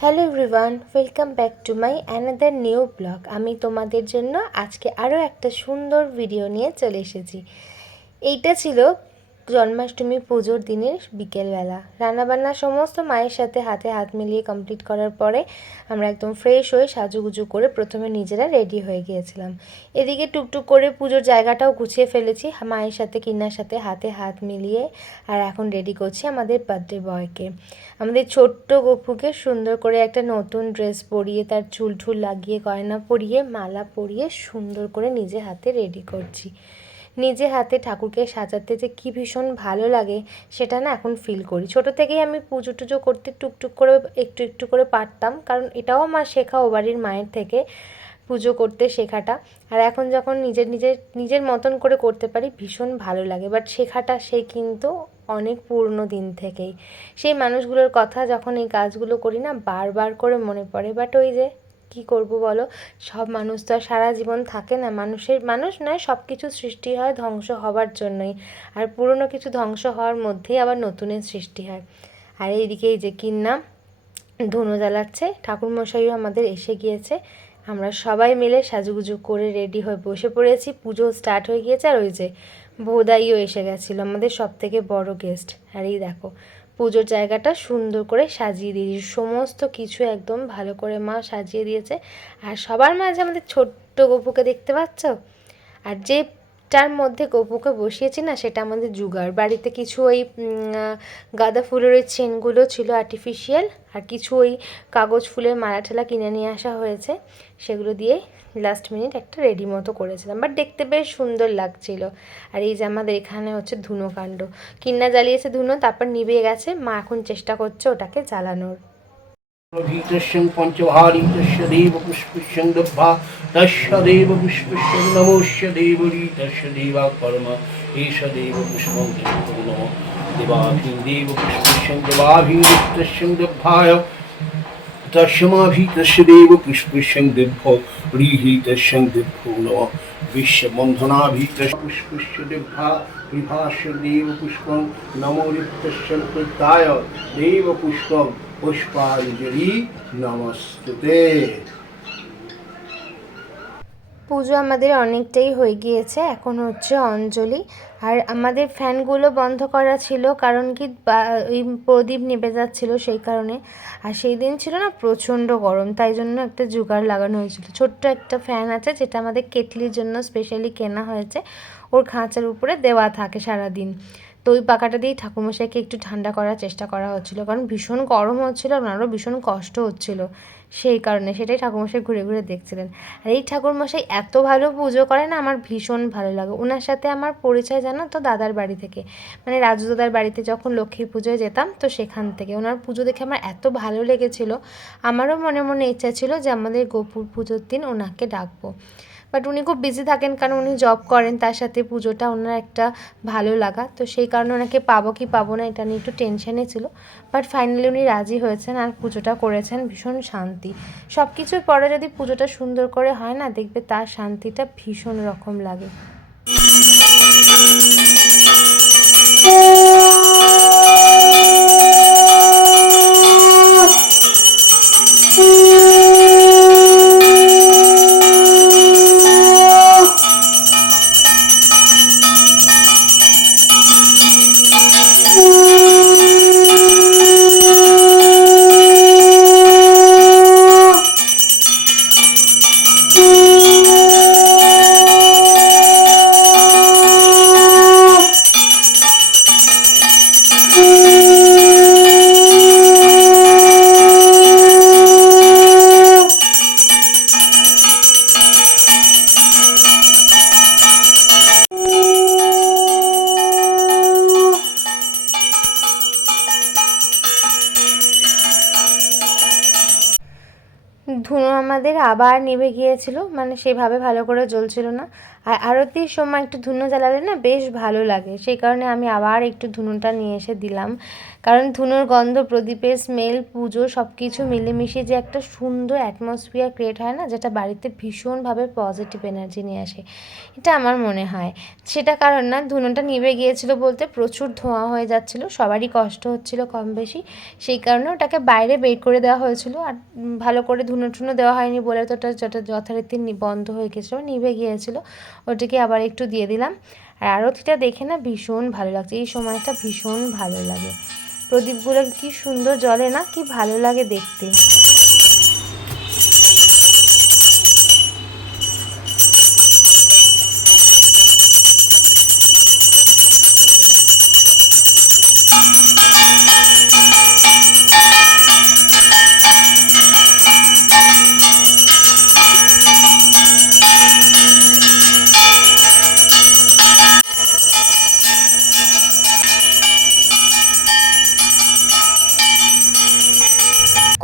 Hello everyone, welcome back to my another new blog. আমি তোমাদের জন্য আজকে আরও একটা সুন্দর ভিডিও নিয়ে চলে এসেছি। এইটা ছিল জন্মাষ্টমী পুজোর দিনের বিকেলবেলা। রান্নাবান্না সমস্ত মায়ের সাথে হাতে হাত মিলিয়ে কমপ্লিট করার পরে আমরা একদম ফ্রেশ হয়ে সাজুগুজু করে প্রথমে নিজেরা রেডি হয়ে গিয়েছিলাম। এদিকে টুকটুক করে পুজোর জায়গাটাও গুছিয়ে ফেলেছি মায়ের সাথে কিন্নার সাথে হাতে হাত মিলিয়ে। আর এখন রেডি করছি আমাদের বার্থডে বয়কে। আমাদের ছোট্ট গপুকে সুন্দর করে একটা নতুন ড্রেস পরিয়ে তার চুল ঠুল লাগিয়ে গয়না পরিয়ে মালা পরিয়ে সুন্দর করে নিজে হাতে রেডি করছি। নিজে হাতে ঠাকুরকে সাজাতে যে কী ভীষণ ভালো লাগে সেটা না এখন ফিল করি। ছোটো থেকেই আমি পুজো টুজো করতে টুকটুক করে একটু একটু করে পারতাম, কারণ এটাও আমার শেখা ও বাড়ির মায়ের থেকে পুজো করতে শেখাটা। আর এখন যখন নিজের মতন করে করতে পারি ভীষণ ভালো লাগে। বাট শেখাটা সেই কিন্তু অনেক পুরনো দিন থেকেই। সেই মানুষগুলোর কথা যখন এই কাজগুলো করি না বারবার করে মনে পড়ে। বাট ওই যে কী করব বলো, সব মানুষ তো আর সারা জীবন থাকে না। মানুষ নয়, সব কিছু সৃষ্টি হয় ধ্বংস হবার জন্যই। আর পুরনো কিছু ধ্বংস হওয়ার মধ্যেই আবার নতুনের সৃষ্টি হয়। আর এইদিকে এই যে কিন্না ধুনো জ্বালাচ্ছে, ঠাকুরমশাইও আমাদের এসে গিয়েছে। আমরা সবাই মিলে সাজুগুজু করে রেডি হয়ে বসে পড়েছি। পুজো স্টার্ট হয়ে গিয়েছে। আর ওই যে ভোদাইও এসে গেছিলো, আমাদের সব থেকে বড় গেস্ট। আর এই দেখো পুজোর জায়গাটা সুন্দর করে সাজিয়ে দিয়েছি, সমস্ত কিছু একদম ভালো করে মা সাজিয়ে দিয়েছে। আর সবার মাঝে আমাদের ছোট্ট গপুকে দেখতে পাচ্ছ। আর যেটার মধ্যে গপুকে বসিয়েছি না সেটা আমাদের জুগার বাড়িতে কিছু ওই গাঁদা ফুলের ওই চেনগুলো ছিল আর্টিফিশিয়াল, আর কিছু ওই কাগজ ফুলের মালা ঠালা কিনে নিয়ে আসা হয়েছে। সেগুলো দিয়ে লাস্ট মিনিট একটা রেডি মতো করেছিলাম, বাট দেখতে বেশ সুন্দর লাগছিল। আর এই যে আমাদের এখানে হচ্ছে ধুনো কাণ্ড, কিন্না জ্বালিয়েছে ধুনো, তারপর নিভে গেছে, মা এখন চেষ্টা করছে ওটাকে জ্বালানোর। भीतस्यं पञ्चभारीतस्य देवपुष्पस्यं दब्धा तस्य देवपुष्पस्यं नमोस्य देवरीतस्य देवाकर्म एष देवपुष्पं देवो नमः देवाभिं देवपुष्पस्यं देवाभिनित्यस्यं दब्धाय तस्माभीतस्य देवपुष्पस्यं देभ्यो रीहितस्यं देभ्यो नमः विश्वबन्धनाभीतस्य पुष्पस्य देभ्या विभास्य देवपुष्पं नमोरिक्तस्य कृताय देवपुष्पं পুষ্পাঞ্জলি নমস্তুতে। পুজো আমাদের অনেকটাই হয়ে গিয়েছে, এখন হচ্ছে অঞ্জলি। আর আমাদের ফ্যানগুলো বন্ধ করা ছিল, কারণ কি ওই প্রদীপ নিভে যাচ্ছিলো সেই কারণে। আর সেই দিন ছিল না প্রচণ্ড গরম, তাই জন্য একটা জুগার লাগানো হয়েছিল। ছোট্ট একটা ফ্যান আছে যেটা আমাদের কেটলির জন্য স্পেশালি কেনা হয়েছে, ওর খাঁচার উপরে দেওয়া থাকে সারাদিন। তো ওই পাখাটা দিয়েই ঠাকুরমশাইকে একটু ঠান্ডা করার চেষ্টা করা হচ্ছিলো, কারণ ভীষণ গরম হচ্ছিলো, ওনারও ভীষণ কষ্ট হচ্ছিলো। সেই কারণে সেটাই ঠাকুরমশাই ঘুরে ঘুরে দেখছিলেন। আর এই ঠাকুরমশাই এত ভালো পুজো করে না, আমার ভীষণ ভালো লাগে। ওনার সাথে আমার পরিচয় জানো তো দাদার বাড়ি থেকে, মানে রাজু দাদার বাড়িতে যখন লক্ষ্মী পুজোয় যেতাম তো সেখান থেকে। ওনার পুজো দেখে আমার এত ভালো লেগেছিল, আমারও মনে মনে ইচ্ছা ছিল যে আমাদের গোপুর পুজোর দিন ওনাকে ডাকবো। বাট উনি খুব বিজি থাকেন, কারণ উনি জব করেন, তার সাথে পুজোটা ওনার একটা ভালো লাগা। তো সেই কারণে ওনাকে পাবো কি পাবো না এটা নিয়ে একটু টেনশানে ছিল। বাট ফাইনালি উনি রাজি হয়েছেন আর পুজোটা করেছেন। ভীষণ শান্তি। সব কিছুর পরে যদি পুজোটা সুন্দর করে হয় না, দেখবে তার শান্তিটা ভীষণ রকম লাগে। ধুনো আমাদের আবার নিভে গিয়েছিল, মানে সেভাবে ভালো করে জ্বলছিল না। আর আরতির সময় একটু ধুনো জ্বালালে না বেশ ভালো লাগে, সেই কারণে আমি আবার একটু ধুনোটা নিয়ে এসে দিলাম। কারণ ধুনোর গন্ধ, প্রদীপের স্মেল, পুজো সব কিছু মিলেমিশে যে একটা সুন্দর অ্যাটমসফিয়ার ক্রিয়েট হয় না, যেটা বাড়িতে ভীষণভাবে পজিটিভ এনার্জি নিয়ে আসে, এটা আমার মনে হয়। সেটা কারণ না, ধুনোটা নিভে গিয়েছিল বলতে প্রচুর ধোঁয়া হয়ে যাচ্ছিল, সবারই কষ্ট হচ্ছিল কম বেশি, সেই কারণে ওটাকে বাইরে বের করে দেওয়া হয়েছিল। আর ভালো করে ধুনো টুনো দেওয়া হয়নি বলে তো ওটা যথারীতি বন্ধ হয়ে গেছিলো, নিভে গিয়েছিলো। ওটাকে আবার একটু দিয়ে দিলাম। আর আরতিটা দেখে না ভীষণ ভালো লাগছে, এই সময়টা ভীষণ ভালো লাগে। প্রদীপগুলো কি সুন্দর জ্বলে না, কি ভালো লাগে দেখতে।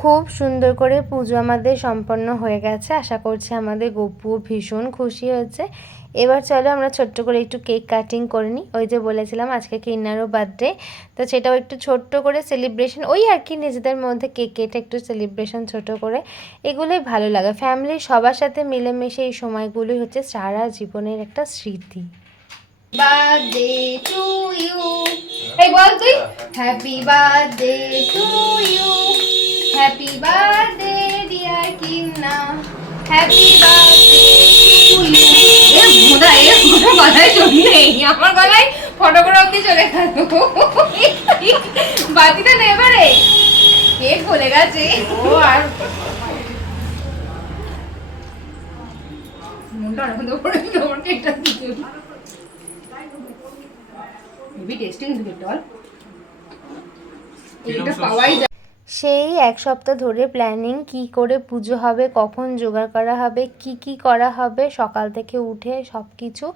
খুব সুন্দর করে পুজো আমাদের সম্পন্ন হয়ে গেছে। আশা করছি আমাদের গপুও ভীষণ খুশি হয়েছে। এবার চলো আমরা ছোট্ট করে একটু কেক কাটিং করে নিই। ওই যে বলেছিলাম আজকে কিন্নারও বার্থডে, তো সেটাও একটু ছোট্ট করে সেলিব্রেশন, ওই আর কি নিজেদের মধ্যে কেক কেটে একটু সেলিব্রেশন ছোট করে, এগুলোই ভালো লাগে। ফ্যামিলির সবার সাথে মিলেমিশে এই সময়গুলোই হচ্ছে সারা জীবনের একটা স্মৃতি। বার্থডে টু ইউ, এই বল তুই happy birthday to you, happy birthday dear কিন্না, হ্যাপি বার্থডে টু ইউ। এ মোদা এ মোদা গলায় জল নেই, আমার গলায় ফটোগ্রাফ অব্দি চলে গেল। বাতিটা নেবে রে, কেক গলে গেছে। ও আর মনটা আনন্দ করে তোমার কেকটা দিতে হেভি টেস্টিং ভিতর এটা পাওয়াই যায়। সেই এক সপ্তাহ ধরে প্ল্যানিং, কি করে পুজো হবে, কখন জোগাড় করা হবে, কি করা হবে, সকাল থেকে উঠে সব কিছু,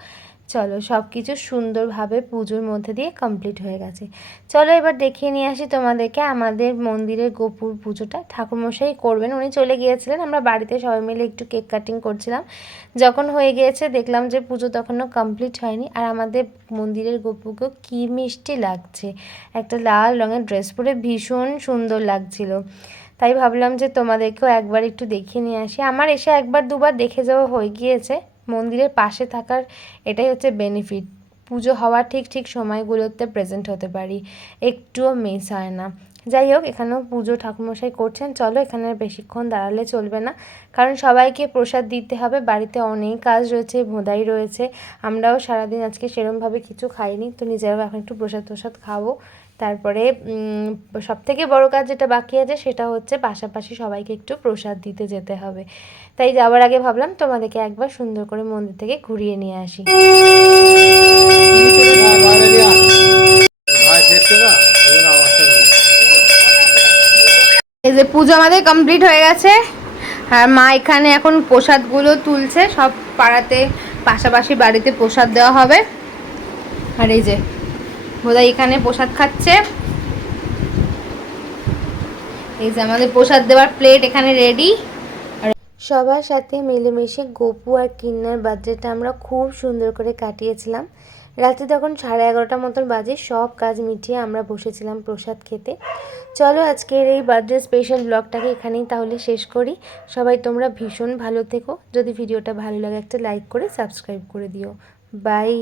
চলো সব কিছু সুন্দরভাবে পুজোর মধ্যে দিয়ে কমপ্লিট হয়ে গেছে। চলো এবার দেখিয়ে নিয়ে আসি তোমাদেরকে আমাদের মন্দিরের গোপুর পুজোটা। ঠাকুরমশাই করবেন, উনি চলে গিয়েছিলেন, আমরা বাড়িতে সবাই মিলে একটু কেক কাটিং করছিলাম। যখন হয়ে গিয়েছে দেখলাম যে পুজো তখনও কমপ্লিট হয়নি, আর আমাদের মন্দিরের গোপুকেও কী মিষ্টি লাগছে, একটা লাল রঙের ড্রেস পরে ভীষণ সুন্দর লাগছিল। তাই ভাবলাম যে তোমাদেরকেও একবার একটু দেখিয়ে নিয়ে আসি। আমার এসে একবার দুবার দেখে যাওয়া হয়ে গিয়েছে। মন্দিরের পাশে থাকার এটাই হচ্ছে বেনিফিট, পুজো হওয়ার ঠিক সময়গুলোতে প্রেজেন্ট হতে পারি, একটুও মিস হয় না। যাই হোক, এখানেও পুজো ঠাকুরমশাই করছেন। চলো এখানে বেশিক্ষণ দাঁড়ালে চলবে না, কারণ সবাইকে প্রসাদ দিতে হবে, বাড়িতে অনেক কাজ রয়েছে, ভোঁদাই রয়েছে। আমরাও সারাদিন আজকে সেরমভাবে কিছু খাইনি, তো নিজেরাও এখন একটু প্রসাদ খাবো। তারপরে সবথেকে বড় কাজ যেটা বাকি আছে সেটা হচ্ছে পাশাপাশি সবাইকে একটু প্রসাদ দিতে যেতে হবে। তাই যাওয়ার আগে ভাবলাম তোমাদেরকে একবার সুন্দর করে মন্দির থেকে ঘুরিয়ে নিয়ে আসি। এই যে পুজো আমাদের কমপ্লিট হয়ে গেছে, আর মা এখানে এখন প্রসাদগুলো তুলছে, সব পাড়াতে পাশাপাশি বাড়িতে প্রসাদ দেওয়া হবে। আর এই যে বোধহয় এখানে প্রসাদ খাচ্ছে। এই যে আমাদের প্রসাদ দেওয়ার প্লেট এখানে রেডি। আর সবার সাথে মিলেমিশে গপু আর কিন্নার বার্থডেটা আমরা খুব সুন্দর করে কাটিয়েছিলাম। রাতে তখন 11:30 মতন বাজে, সব কাজ মিটিয়ে আমরা বসেছিলাম প্রসাদ খেতে। চলো আজকের এই বার্থডে স্পেশাল ব্লগটাকে এখানেই তাহলে শেষ করি। সবাই তোমরা ভীষণ ভালো থেকো, যদি ভিডিওটা ভালো লাগে একটা লাইক করে সাবস্ক্রাইব করে দিও। বাই।